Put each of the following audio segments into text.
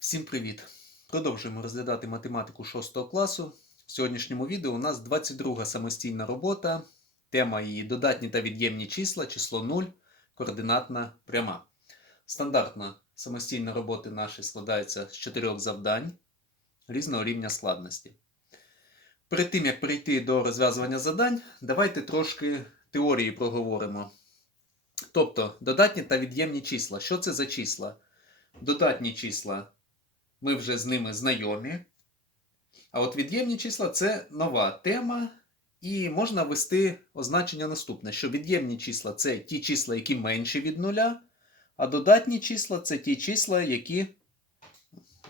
Всім привіт! Продовжуємо розглядати математику 6 класу. В сьогоднішньому відео у нас 22 самостійна робота. Тема її додатні та від'ємні числа, число 0, координатна пряма. Стандартна самостійна робота наша складається з чотирьох завдань різного рівня складності. Перед тим, як перейти до розв'язування завдань, давайте трошки теорії проговоримо. Тобто, додатні та від'ємні числа. Що це за числа? Додатні числа ми вже з ними знайомі. А от від'ємні числа це нова тема, і можна ввести означення наступне: що від'ємні числа це ті числа, які менші від нуля, а додатні числа це ті числа, які.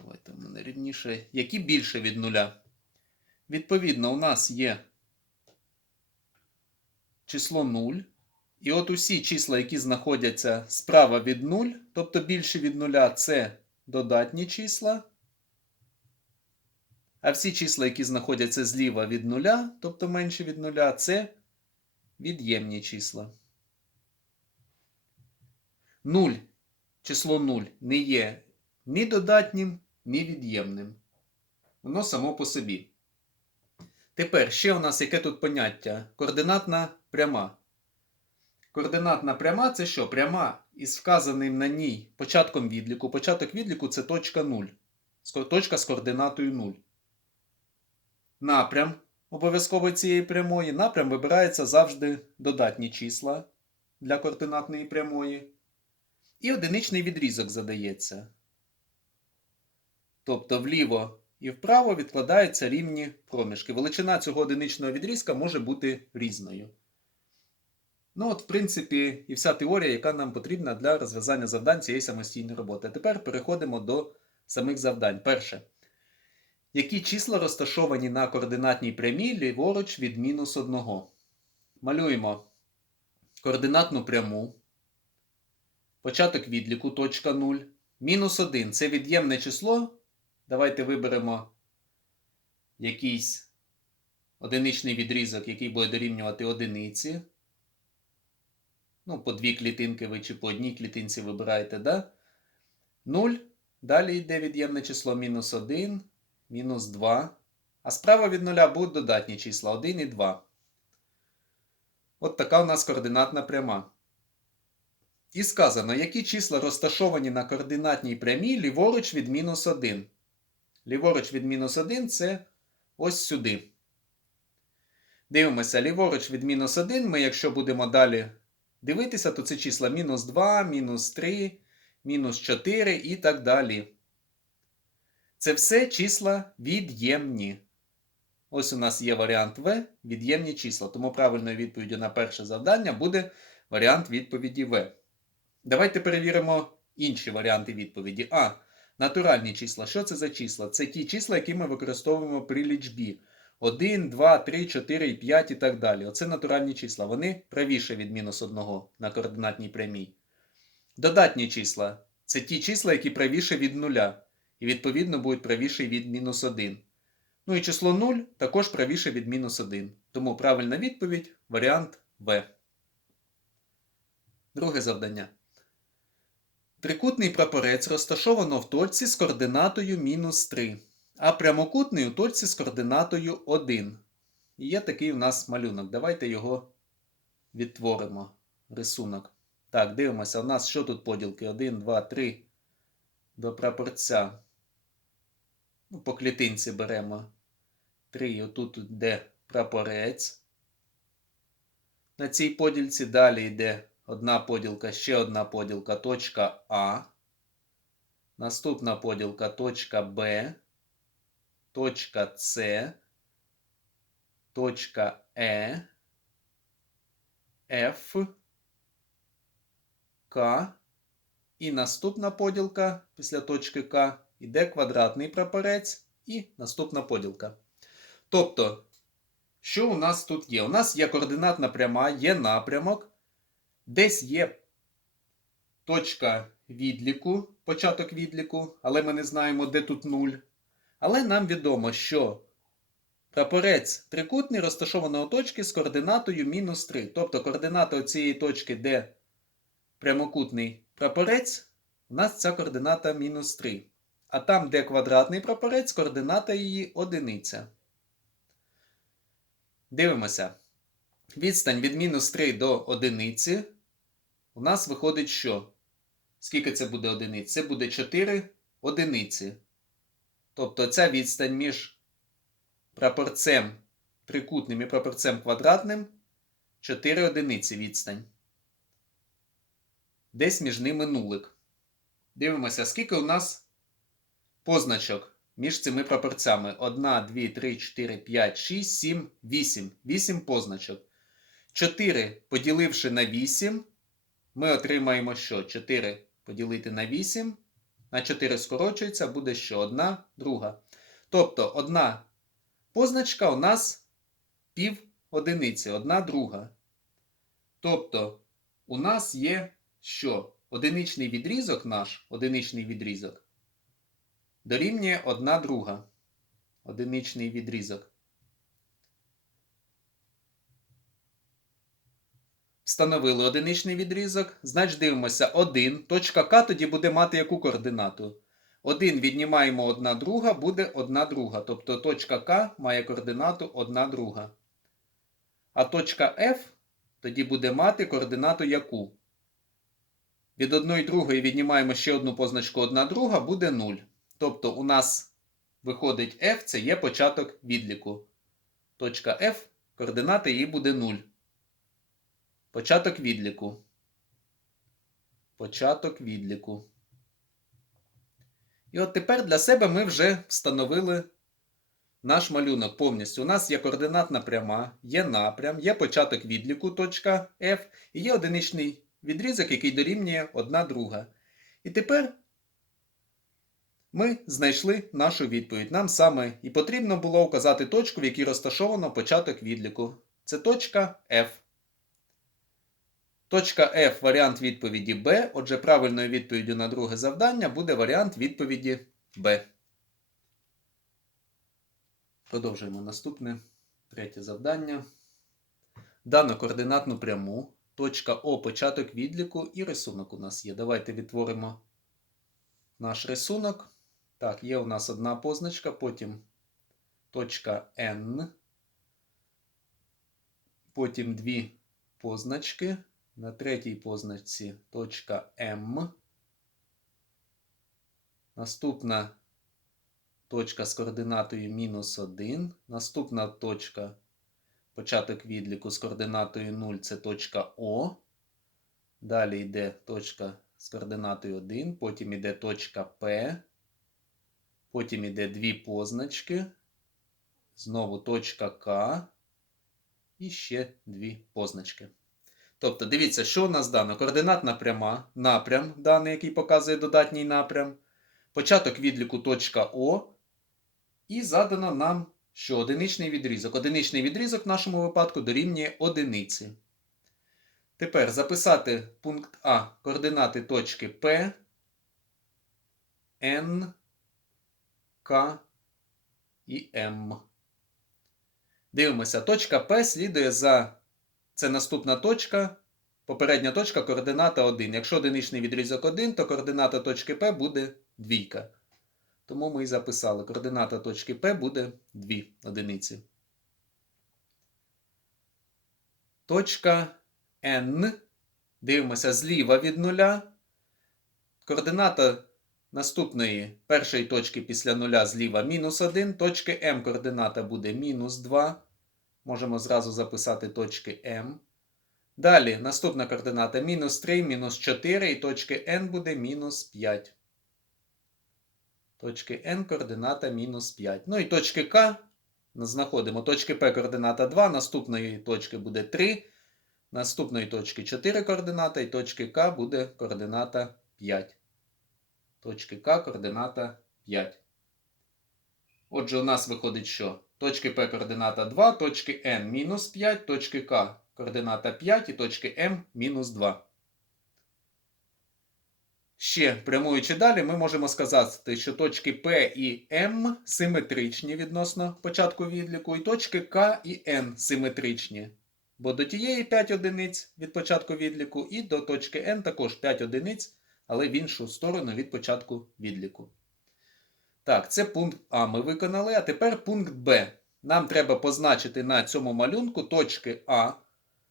Давайте мене рівніше, які більше від нуля. Відповідно, у нас є число 0. І от усі числа, які знаходяться справа від 0, тобто більше від нуля, це додатні числа. А всі числа, які знаходяться зліва від нуля, тобто менше від нуля, це від'ємні числа. 0, число 0 не є ні додатнім, ні від'ємним. Воно само по собі. Тепер ще у нас яке тут поняття? Координатна пряма. Координатна пряма це що? Пряма із вказаним на ній початком відліку. Початок відліку це точка 0. Точка з координатою 0. Напрям обов'язково цієї прямої. Напрям вибирається завжди додатні числа для координатної прямої. І одиничний відрізок задається. Тобто вліво і вправо відкладаються рівні проміжки. Величина цього одиничного відрізка може бути різною. Ну, от, в принципі, і вся теорія, яка нам потрібна для розв'язання завдань цієї самостійної роботи. А тепер переходимо до самих завдань. Перше. Які числа розташовані на координатній прямій ліворуч від мінус 1? Малюємо координатну пряму. Початок відліку точка 0. Мінус 1 це від'ємне число. Давайте виберемо якийсь одиничний відрізок, який буде дорівнювати одиниці. Ну, по дві клітинки ви чи по одній клітинці вибираєте, да? 0. Далі йде від'ємне число мінус 1, мінус 2. А справа від 0 будуть додатні числа 1 і 2. От така у нас координатна пряма. І сказано, які числа розташовані на координатній прямій ліворуч від мінус 1. Ліворуч від мінус 1 це ось сюди. Дивимося, ліворуч від мінус 1 ми, якщо будемо далі дивитися, то це числа мінус 2, мінус 3, мінус 4 і так далі. Це все числа від'ємні. Ось у нас є варіант В, від'ємні числа. Тому правильною відповіддю на перше завдання буде варіант відповіді В. Давайте перевіримо інші варіанти відповіді. А. Натуральні числа. Що це за числа? Це ті числа, які ми використовуємо при лічбі. 1, 2, 3, 4, 5 і так далі. Оце натуральні числа. Вони правіше від мінус 1 на координатній прямій. Додатні числа це ті числа, які правіше від 0. І відповідно будуть правіше від мінус 1. Ну і число 0 також правіше від мінус 1. Тому правильна відповідь варіант В. Друге завдання. Трикутний прапорець розташовано в точці з координатою мінус 3 а прямокутний у точці з координатою 1. І є такий у нас малюнок. Давайте його відтворимо. Рисунок. Так, дивимося, у нас що тут поділки? 1, 2, 3 до прапорця. Ну, По клітинці беремо 3. І отут йде прапорець. На цій поділці далі йде одна поділка, ще одна поділка, точка А. Наступна поділка точка Б точка С, точка Е, Ф, К. І наступна поділка після точки К йде квадратний прапорець і наступна поділка. Тобто, що у нас тут є? У нас є координатна пряма, є напрямок, десь є точка відліку, початок відліку, але ми не знаємо, де тут нуль. Але нам відомо, що прапорець трикутний розташовано у точці з координатою мінус 3. Тобто координата цієї точки, де прямокутний прапорець, у нас ця координата мінус 3. а там, де квадратний прапорець, координата її одиниця. Дивимося. Відстань від мінус 3 до одиниці. У нас виходить що? Скільки це буде одиниць? Це буде 4 одиниці. Тобто ця відстань між прапорцем трикутним і прапорцем квадратним 4 одиниці відстань. Десь між ними нулик. Дивимося, скільки у нас позначок між цими прапорцями. 1, 2, 3, 4, 5, 6, 7, 8. 8 позначок. 4 поділивши на 8, ми отримаємо що? 4 поділити на 8. На 4 скорочується, буде що? Одна, друга. Тобто одна позначка у нас пів одиниці, одна друга. Тобто у нас є що? Одиничний відрізок наш, одиничний відрізок, дорівнює одна друга. Одиничний відрізок. Встановили одиничний відрізок. Значить, дивимося 1. Точка К тоді буде мати яку координату? 1 віднімаємо 1 друга, буде 1 друга. Тобто точка К має координату 1 друга. А точка F тоді буде мати координату яку? Від 1 другої віднімаємо ще одну позначку 1 друга, буде 0. Тобто у нас виходить F, це є початок відліку. Точка F, координата її буде 0. Початок відліку. Початок відліку. І от тепер для себе ми вже встановили наш малюнок повністю. У нас є координатна пряма, є напрям, є початок відліку, точка F, і є одиничний відрізок, який дорівнює одна друга. І тепер ми знайшли нашу відповідь. Нам саме і потрібно було вказати точку, в якій розташовано початок відліку. Це точка F. Точка F варіант відповіді Б. Отже, правильною відповіддю на друге завдання буде варіант відповіді Б. Продовжуємо наступне третє завдання. Дано координатну пряму. Точка О початок відліку і рисунок у нас є. Давайте відтворимо наш рисунок. Так, є у нас одна позначка, потім точка N. Потім дві позначки. На третій позначці точка М. Наступна точка з координатою мінус 1. Наступна точка початок відліку з координатою 0 це точка О. Далі йде точка з координатою 1, потім йде точка П. Потім йде дві позначки. Знову точка К. І ще дві позначки. Тобто, дивіться, що у нас дано? Координатна пряма, напрям, даний, який показує додатній напрям, початок відліку точка О. І задано нам, що одиничний відрізок. Одиничний відрізок в нашому випадку дорівнює одиниці. Тепер записати пункт А координати точки П, Н, К і М. Дивимося, точка П слідує за це наступна точка. Попередня точка координата 1. Якщо одиничний відрізок 1, то координата точки П буде двійка. Тому ми і записали. Координата точки П буде 2 одиниці. Точка N. Дивимося зліва від нуля. Координата наступної першої точки після нуля зліва мінус 1. Точки М координата буде мінус 2. Можемо зразу записати точки М. Далі наступна координата мінус 3, мінус 4 і точки N буде мінус 5. Точки N координата мінус 5. Ну і точки К знаходимо. Точки П координата 2, наступної точки буде 3. Наступної точки 4 координата, і точки К буде координата 5. Точки К координата 5. Отже, у нас виходить що? Точки P координата 2, точки N мінус 5, точки К координата 5 і точки М мінус 2. Ще прямуючи далі, ми можемо сказати, що точки P і М симетричні відносно початку відліку, і точки К і N симетричні. Бо до тієї 5 одиниць від початку відліку, і до точки N також 5 одиниць, але в іншу сторону від початку відліку. Так, це пункт А ми виконали, а тепер пункт Б. Нам треба позначити на цьому малюнку точки А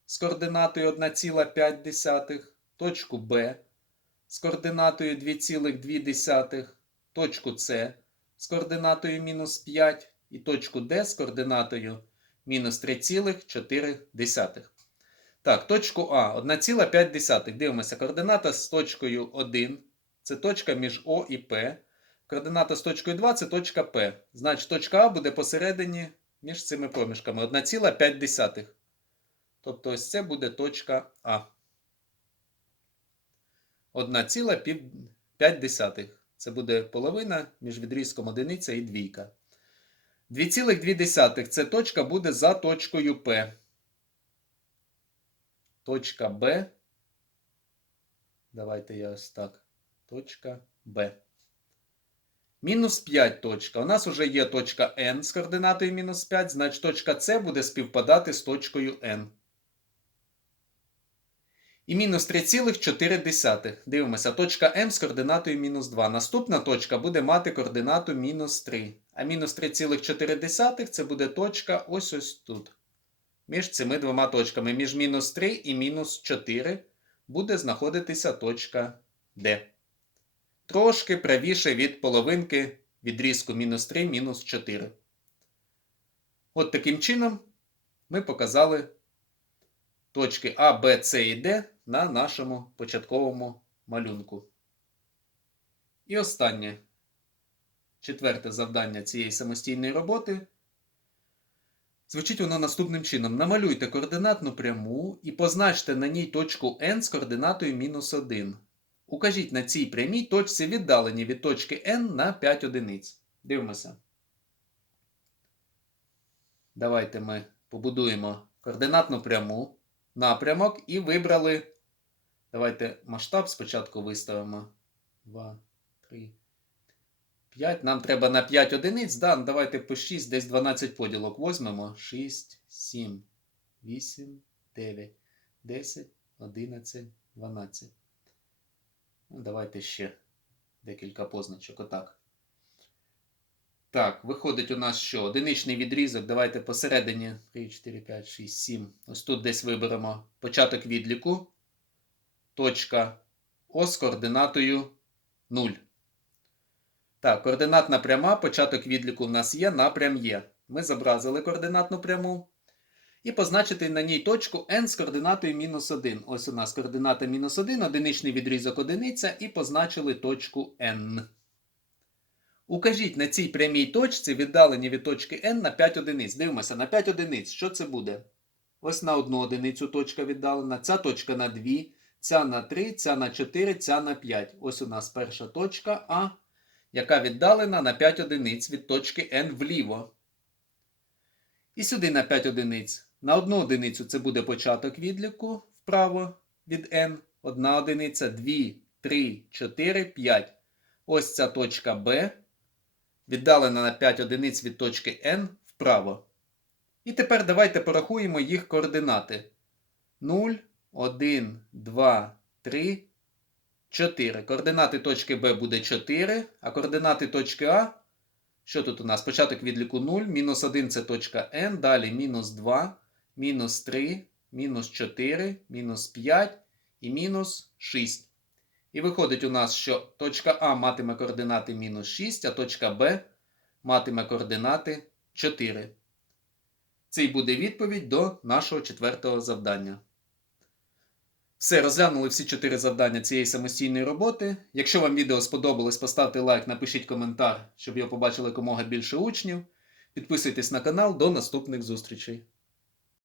з координатою 1,5, точку Б з координатою 2,2, точку С з координатою мінус 5 і точку Д з координатою мінус 3,4. Так, точку А 1,5. Дивимося, координата з точкою 1. Це точка між О і П. Координата з точкою 2 це точка П. Значить, точка А буде посередині між цими проміжками 1,5. Тобто ось це буде точка А. 1,5. Це буде половина між відрізком одиниця і двійка. 2,2 це точка буде за точкою П. Точка Б. Давайте я ось так. Точка Б. Мінус 5 точка. У нас вже є точка N з координатою мінус 5, значить точка С буде співпадати з точкою N. І мінус 3,4. Дивимося, точка М з координатою мінус 2. Наступна точка буде мати координату мінус 3. А мінус 3,4 це буде точка ось ось тут. Між цими двома точками. Між мінус 3 і мінус 4 буде знаходитися точка D. Трошки правіше від половинки відрізку мінус 3, мінус 4. От таким чином ми показали точки А, Б, С і Д на нашому початковому малюнку. І останнє четверте завдання цієї самостійної роботи. Звучить воно наступним чином. Намалюйте координатну пряму і позначте на ній точку N з координатою мінус 1. Укажіть на цій прямій точці віддалені від точки N на 5 одиниць. Дивимося. Давайте ми побудуємо координатну пряму, напрямок і вибрали. Давайте масштаб спочатку виставимо. 2, 3, 5. Нам треба на 5 одиниць. Да, давайте по 6, десь 12 поділок возьмемо. 6, 7, 8, 9, 10, 11, 12. Ну, давайте ще декілька позначок. Отак. Так, виходить у нас що? Одиничний відрізок. Давайте посередині 3, 4, 5, 6, 7. Ось тут десь виберемо початок відліку. Точка О з координатою 0. Так, координатна пряма, початок відліку в нас є, напрям є. Ми зобразили координатну пряму. І позначити на ній точку n з координатою мінус 1. Ось у нас координата мінус 1, одиничний відрізок одиниця, і позначили точку n. Укажіть на цій прямій точці віддалені від точки n на 5 одиниць. Дивимося, на 5 одиниць. Що це буде? Ось на одну одиницю точка віддалена, ця точка на 2, ця на 3, ця на 4, ця на 5. Ось у нас перша точка А, яка віддалена на 5 одиниць від точки n вліво. І сюди на 5 одиниць. На одну одиницю це буде початок відліку вправо від n. Одна одиниця, 2, 3, 4, 5. Ось ця точка B. Віддалена на 5 одиниць від точки n вправо. І тепер давайте порахуємо їх координати. 0, 1, 2, 3, 4. Координати точки B буде 4, а координати точки А. Що тут у нас? Початок відліку 0, мінус 1 це точка n, далі мінус 2, мінус 3, мінус 4, мінус 5 і мінус 6. І виходить у нас, що точка А матиме координати мінус 6, а точка Б матиме координати 4. Це й буде відповідь до нашого четвертого завдання. Все, розглянули всі чотири завдання цієї самостійної роботи. Якщо вам відео сподобалось, поставте лайк, напишіть коментар, щоб його побачили якомога більше учнів. Підписуйтесь на канал. До наступних зустрічей!